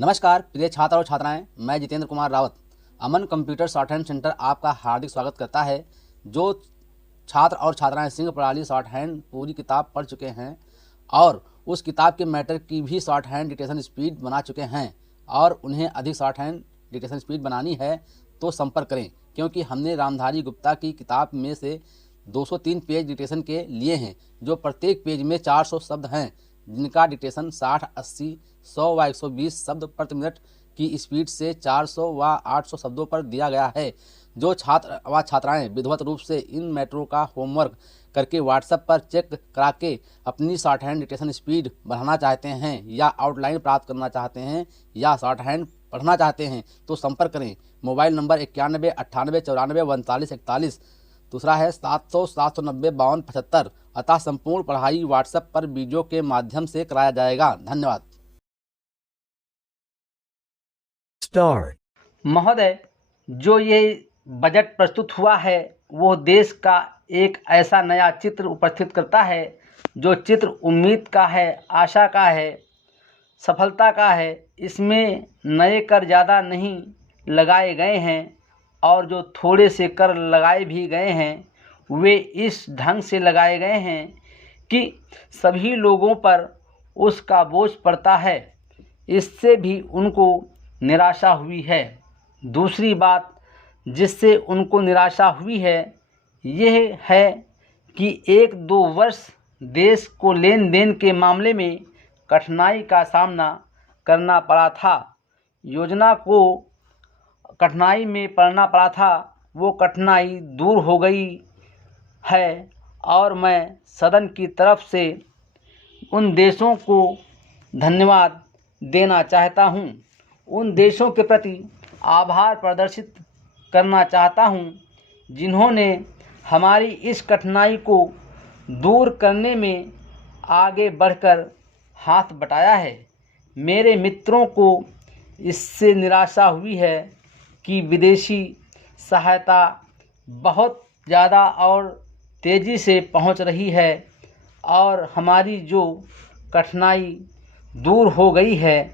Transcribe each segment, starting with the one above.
नमस्कार प्रिय छात्र और छात्राएं, मैं जितेंद्र कुमार रावत अमन कंप्यूटर शॉर्ट हैंड सेंटर आपका हार्दिक स्वागत करता है। जो छात्र और छात्राएं सिंह प्रणाली शॉर्ट हैंड पूरी किताब पढ़ चुके हैं और उस किताब के मैटर की भी शॉर्ट हैंड डिक्टेशन स्पीड बना चुके हैं और उन्हें अधिक शॉर्ट हैंड डिक्टेशन स्पीड बनानी है तो संपर्क करें, क्योंकि हमने रामधारी गुप्ता की किताब में से 203 पेज डिक्टेशन के लिए हैं, जो प्रत्येक पेज में 400 शब्द हैं, जिनका डिक्टेशन 60, 80, 100 व 120 शब्द प्रति मिनट की स्पीड से 400 व 800 शब्दों पर दिया गया है। जो छात्र व छात्राएं विधिवत रूप से इन मैटरों का होमवर्क करके व्हाट्सएप पर चेक करा के अपनी शॉर्ट हैंड डिक्टेशन स्पीड बढ़ाना चाहते हैं या आउटलाइन प्राप्त करना चाहते हैं या शॉर्ट हैंड पढ़ना चाहते हैं तो संपर्क करें। मोबाइल नंबर 91 98 94 39 41, दूसरा है 700 790 52 75। अतः संपूर्ण पढ़ाई व्हाट्सएप पर वीडियो के माध्यम से कराया जाएगा। धन्यवाद। महोदय, जो ये बजट प्रस्तुत हुआ है वो देश का एक ऐसा नया चित्र उपस्थित करता है जो चित्र उम्मीद का है, आशा का है, सफलता का है। इसमें नए कर ज़्यादा नहीं लगाए गए हैं और जो थोड़े से कर लगाए भी गए हैं वे इस ढंग से लगाए गए हैं कि सभी लोगों पर उसका बोझ पड़ता है। इससे भी उनको निराशा हुई है। दूसरी बात जिससे उनको निराशा हुई है यह है कि 1-2 वर्ष देश को लेन देन के मामले में कठिनाई का सामना करना पड़ा था। योजना को कठिनाई में पड़ना पड़ा था, वो कठिनाई दूर हो गई है और मैं सदन की तरफ से उन देशों को धन्यवाद देना चाहता हूँ। उन देशों के प्रति आभार प्रदर्शित करना चाहता हूँ जिन्होंने हमारी इस कठिनाई को दूर करने में आगे बढ़कर हाथ बटाया है। मेरे मित्रों को इससे निराशा हुई है कि विदेशी सहायता बहुत ज़्यादा और तेज़ी से पहुंच रही है और हमारी जो कठिनाई दूर हो गई है,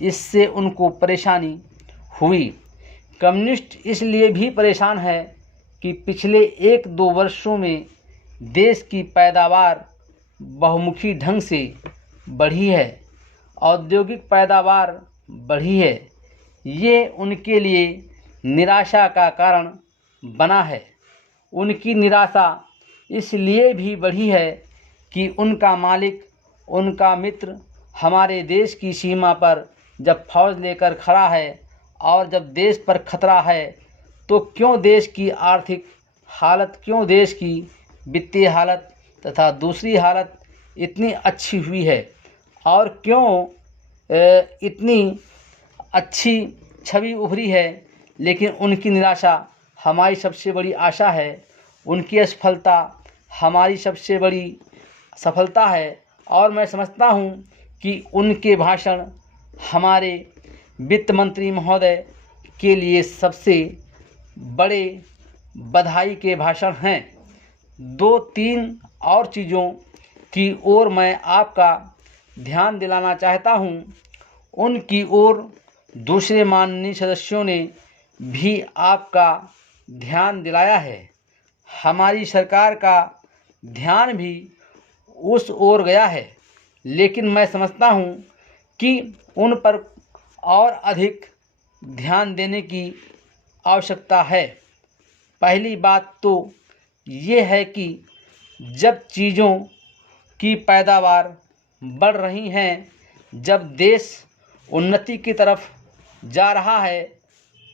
इससे उनको परेशानी हुई। कम्युनिस्ट इसलिए भी परेशान है कि पिछले 1-2 वर्षों में देश की पैदावार बहुमुखी ढंग से बढ़ी है, औद्योगिक पैदावार बढ़ी है। ये उनके लिए निराशा का कारण बना है। उनकी निराशा इसलिए भी बढ़ी है कि उनका मालिक, उनका मित्र हमारे देश की सीमा पर जब फौज लेकर खड़ा है और जब देश पर खतरा है तो क्यों देश की आर्थिक हालत, क्यों देश की वित्तीय हालत तथा दूसरी हालत इतनी अच्छी हुई है और क्यों इतनी अच्छी छवि उभरी है। लेकिन उनकी निराशा हमारी सबसे बड़ी आशा है, उनकी असफलता हमारी सबसे बड़ी सफलता है। और मैं समझता हूँ कि उनके भाषण हमारे वित्त मंत्री महोदय के लिए सबसे बड़े बधाई के भाषण हैं। 2-3 और चीज़ों की ओर मैं आपका ध्यान दिलाना चाहता हूँ। उनकी ओर दूसरे माननीय सदस्यों ने भी आपका ध्यान दिलाया है। हमारी सरकार का ध्यान भी उस ओर गया है, लेकिन मैं समझता हूँ कि उन पर और अधिक ध्यान देने की आवश्यकता है। पहली बात तो ये है कि जब चीज़ों की पैदावार बढ़ रही हैं, जब देश उन्नति की तरफ जा रहा है,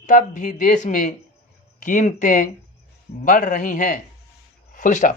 तब भी देश में कीमतें बढ़ रही हैं। Full stop.